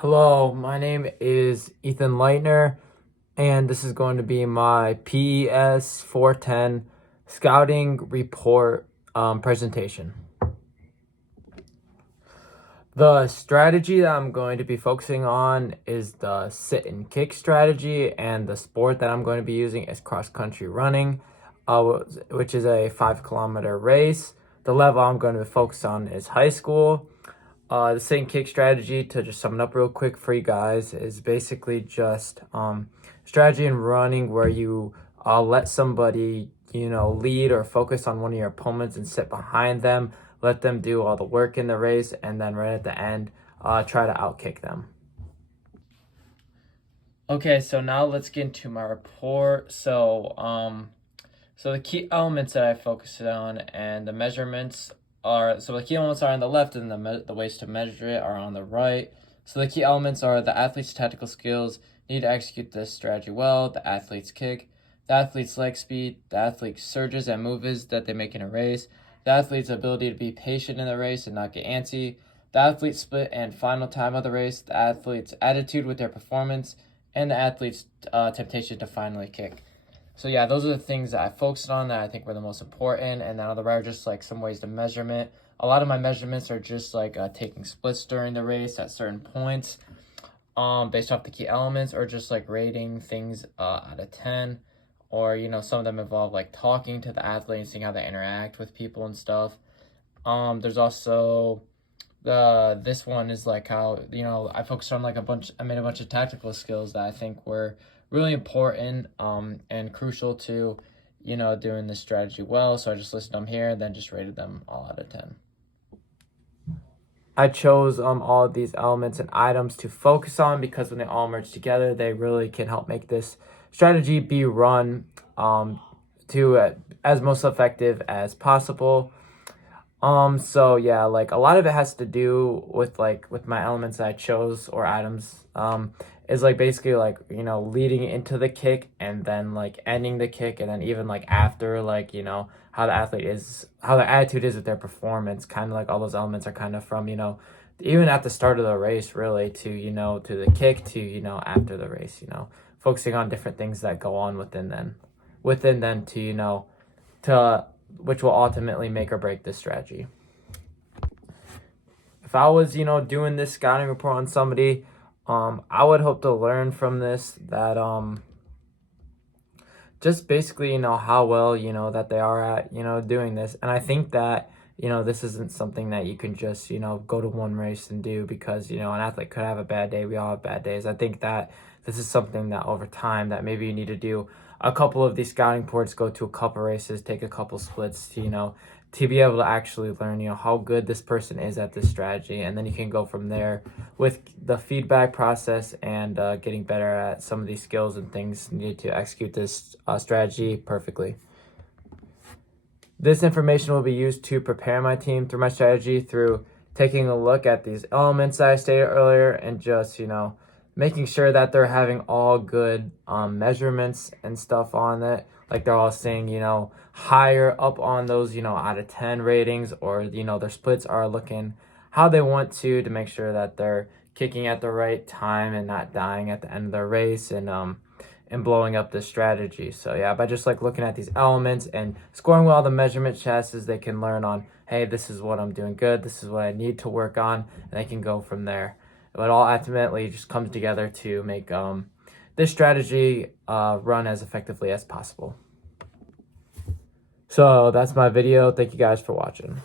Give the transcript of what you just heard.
Hello, my name is Ethan Leitner, and this is going to be my PES 410 Scouting Report presentation. The strategy that I'm going to be focusing on is the sit and kick strategy, and the sport that I'm going to be using is cross-country running, which is a 5-kilometer race. The level I'm going to focus on is high school. The sit and kick strategy, to just sum it up real quick for you guys, is basically just strategy in running where you let somebody, lead or focus on one of your opponents and sit behind them, let them do all the work in the race, and then right at the end, try to outkick them. Okay, so now let's get into my report. So the key elements that I focused on and the measurements are, so the key elements are on the left and the ways to measure it are on the right. So the key elements are the athlete's tactical skills, need to execute this strategy well, the athlete's kick, the athlete's leg speed, the athlete's surges and moves that they make in a race, the athlete's ability to be patient in the race and not get antsy, the athlete's split and final time of the race, the athlete's attitude with their performance, and the athlete's temptation to finally kick. So yeah, those are the things that I focused on that I think were the most important. And then on the right are just like some ways to measurement. A lot of my measurements are just like taking splits during the race at certain points based off the key elements, or just like rating things out of 10. Or, some of them involve like talking to the athlete and seeing how they interact with people and stuff. There's also this one is like how, I focused on like I made a bunch of tactical skills that I think were really important and crucial to, doing this strategy well. So I just listed them here and then just rated them all out of 10. I chose all of these elements and items to focus on because when they all merge together, they really can help make this strategy be run to as most effective as possible. So yeah, like a lot of it has to do with my elements that I chose, or items, is like basically like, leading into the kick and then like ending the kick, and then even like after, like, how the athlete is, how their attitude is with their performance. Kind of like all those elements are kind of from, even at the start of the race really to, to the kick to, after the race, focusing on different things that go on within them to, to which will ultimately make or break this strategy. If I was, doing this scouting report on somebody, I would hope to learn from this that just basically, how well, that they are at, doing this. And I think that, this isn't something that you can just, go to one race and do, because, an athlete could have a bad day. We all have bad days. I think that this is something that over time that maybe you need to do a couple of these scouting reports, go to a couple races, take a couple splits to, to be able to actually learn, how good this person is at this strategy. And then you can go from there with the feedback process and getting better at some of these skills and things needed to execute this strategy perfectly. This information will be used to prepare my team through my strategy through taking a look at these elements that I stated earlier and just, making sure that they're having all good measurements and stuff on it. Like they're all saying, higher up on those, out of 10 ratings, or, their splits are looking how they want to make sure that they're kicking at the right time and not dying at the end of their race and blowing up the strategy. So yeah, by just like looking at these elements and scoring well the measurement tests, they can learn on, hey, this is what I'm doing good, this is what I need to work on, and they can go from there. It all ultimately just comes together to make this strategy run as effectively as possible. So that's my video. Thank you guys for watching.